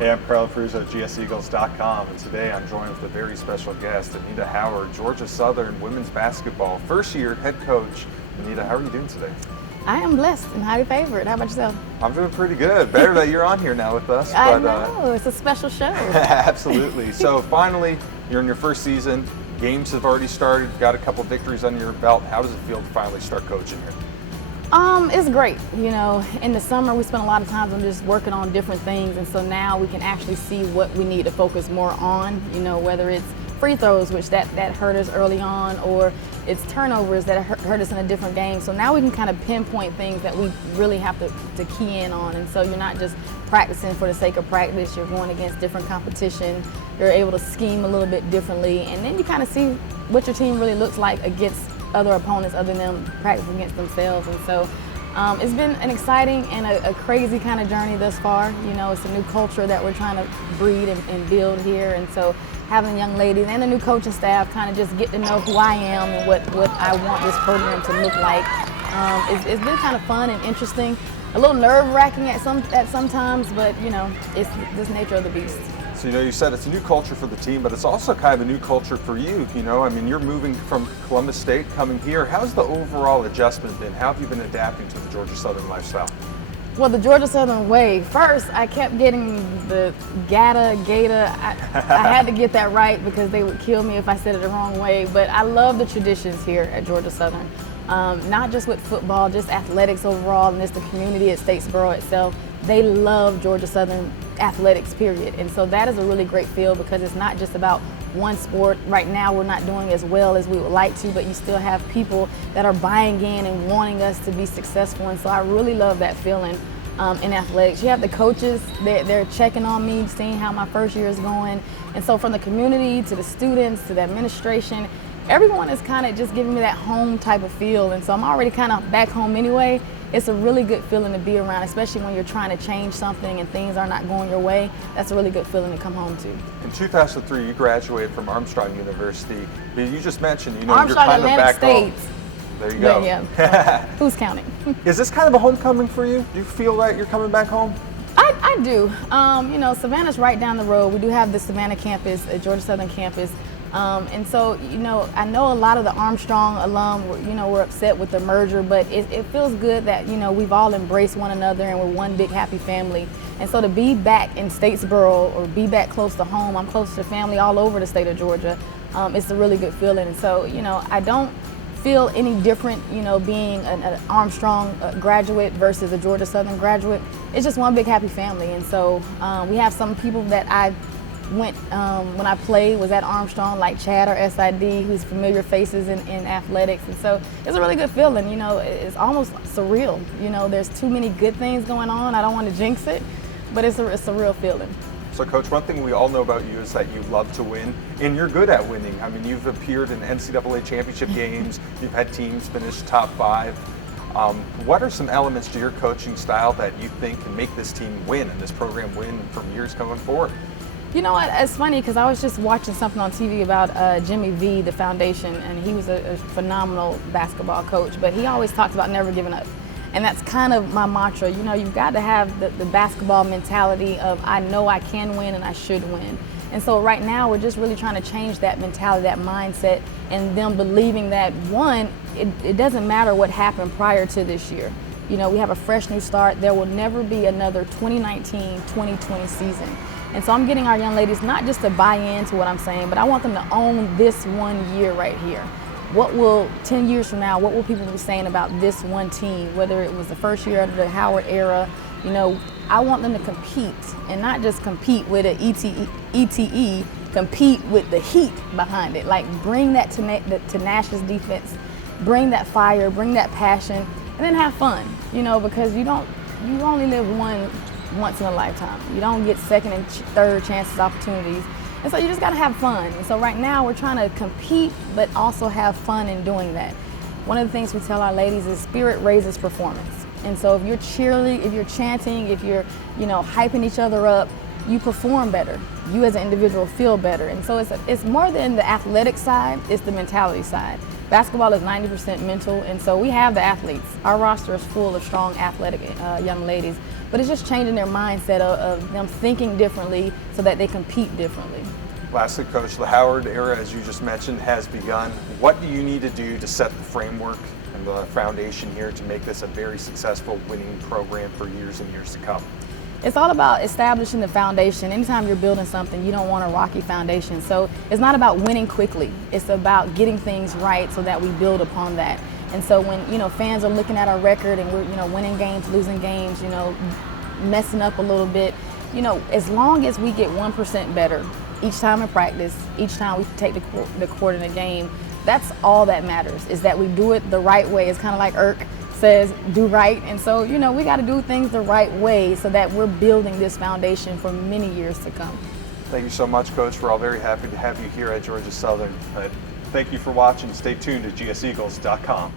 Hey, I'm Carlo Perruzza at gseagles.com, and today I'm joined with a very special guest, Anita Howard, Georgia Southern women's basketball first-year head coach. Anita, how are you doing today? I am blessed and highly favored. How about yourself? I'm doing pretty good. Better that you're on here now with us. I know, it's a special show. Absolutely. So finally, you're in your first season. Games have already started. You've got a couple victories under your belt. How does it feel to finally start coaching here? It's great. You know, in the summer we spent a lot of time on just working on different things, and so now we can actually see what we need to focus more on. You know, whether it's free throws, which that hurt us early on, or it's turnovers that hurt us in a different game. So now we can kind of pinpoint things that we really have to key in on. And so you're not just practicing for the sake of practice. You're going against different competition. You're able to scheme a little bit differently, and then you kind of see what your team really looks like against other opponents other than practicing against themselves. And so it's been an exciting and a crazy kind of journey thus far. You know, it's a new culture that we're trying to breed and build here. And so having young ladies and the new coaching staff kind of just get to know who I am and what I want this program to look like. It's been kind of fun and interesting. A little nerve-wracking at sometimes, but you know, it's this nature of the beast. So, you know, you said it's a new culture for the team, but it's also kind of a new culture for you. You know, I mean, you're moving from Columbus State, coming here. How's the overall adjustment been? How have you been adapting to the Georgia Southern lifestyle? Well, the Georgia Southern way. First, I kept getting the Gata. I had to get that right because they would kill me if I said it the wrong way. But I love the traditions here at Georgia Southern. Not just with football, just athletics overall, and just the community at Statesboro itself. They love Georgia Southern athletics, period. And so that is a really great feel because it's not just about one sport. Right now we're not doing as well as we would like to, but you still have people that are buying in and wanting us to be successful. And so I really love that feeling in athletics. You have the coaches, they're checking on me, seeing how my first year is going. And so from the community to the students to the administration, everyone is kind of just giving me that home type of feel. And so I'm already kind of back home anyway. It's a really good feeling to be around, especially when you're trying to change something and things are not going your way. That's a really good feeling to come home to. In 2003, you graduated from Armstrong University. You just mentioned, you know, Armstrong, you're kind Atlantic of back home. States. There you go. Yeah. Who's counting? Is this kind of a homecoming for you? Do you feel like you're coming back home? I do. You know, Savannah's right down the road. We do have the Savannah campus, Georgia Southern campus. And so, you know, I know a lot of the Armstrong alum, you know, were upset with the merger, but it feels good that, you know, we've all embraced one another and we're one big happy family. And so to be back in Statesboro or be back close to home, I'm close to family all over the state of Georgia, it's a really good feeling. And so, you know, I don't feel any different, you know, being an Armstrong graduate versus a Georgia Southern graduate. It's just one big happy family. And so we have some people that I went when I played was at Armstrong, like Chad or SID, who's familiar faces in athletics. And so it's a really good feeling. You know, it's almost surreal. You know, there's too many good things going on. I don't want to jinx it, but it's a real feeling. So, Coach, one thing we all know about you is that you love to win, and you're good at winning. I mean, you've appeared in NCAA championship games. You've had teams finish top 5. What are some elements to your coaching style that you think can make this team win and this program win from years coming forward? You know what, it's funny because I was just watching something on TV about Jimmy V, the foundation, and he was a phenomenal basketball coach, but he always talks about never giving up. And that's kind of my mantra. You know, you've got to have the basketball mentality of I know I can win and I should win. And so right now we're just really trying to change that mentality, that mindset, and them believing that, one, it doesn't matter what happened prior to this year. You know, we have a fresh new start. There will never be another 2019-2020 season. And so I'm getting our young ladies not just to buy into what I'm saying, but I want them to own this one year right here. What will, 10 years from now, what will people be saying about this one team, whether it was the first year of the Howard era? You know, I want them to compete, and not just compete with an ETE, compete with the heat behind it. Like, bring that tenacious defense, bring that fire, bring that passion, and then have fun, you know, because you only live once in a lifetime. You don't get second and third chances, opportunities. And so you just gotta have fun. And so right now we're trying to compete, but also have fun in doing that. One of the things we tell our ladies is spirit raises performance. And so if you're cheerleading, if you're chanting, if you're, you know, hyping each other up, you perform better. You as an individual feel better. And so it's more than the athletic side, it's the mentality side. Basketball is 90% mental, and so we have the athletes. Our roster is full of strong, athletic young ladies, but it's just changing their mindset of them thinking differently so that they compete differently. Lastly, Coach, the Howard era, as you just mentioned, has begun. What do you need to do to set the framework and the foundation here to make this a very successful winning program for years and years to come? It's all about establishing the foundation. Anytime you're building something, you don't want a rocky foundation. So it's not about winning quickly. It's about getting things right so that we build upon that. And so when, fans are looking at our record and we're, winning games, losing games, messing up a little bit, as long as we get 1% better each time in practice, each time we take the court in a game, that's all that matters, is that we do it the right way. It's kind of like Irk says, do right. And so, we got to do things the right way so that we're building this foundation for many years to come. Thank you so much, Coach. We're all very happy to have you here at Georgia Southern. Thank you for watching. Stay tuned to gseagles.com.